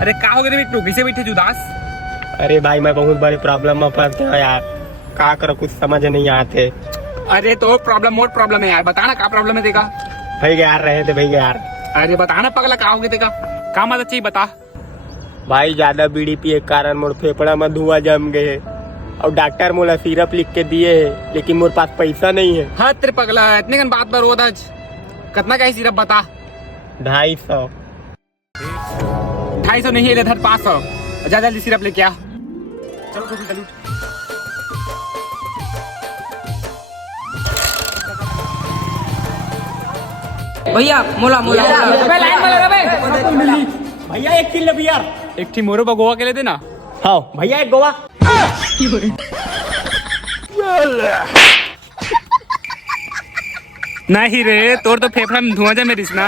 अरे का हो गया रे बिट्टू, कैसे बैठे उदास? अरे भाई मैं बहुत बड़ी प्रॉब्लम में फंस गया यार, का करो कुछ समझ नहीं आते। अरे तो प्रॉब्लम मोर प्रॉब्लम है यार, बताना का प्रॉब्लम है तेका? भाई यार रहे थे भाई यार। अरे बताना पगला का हो गया तेका, का मदद चाहिए बता। भाई ज्यादा बीड़ी पिए के कारण मोर फेफड़ा में धुआं जम गए और डॉक्टर मोला सिरप लिख के दिए है, लेकिन मोर पास पैसा नहीं है। हाँ तेरे पगला इतने कन बात पर रोद आज कितना का सिर्फ बता। 250। 250 नहीं है, इधर 500। जा जल्दी सिरप लेके आ। चलो तो चलो। भैया मोला मोला अबे लाइन में लगा बे। भैया एक किलो बियर। एक थी मोरो गोवा के ले देना। हाँ भैया एक गोवा। नहीं रे, तोर तो फेफड़ा में धुआं जा मेरिस ना।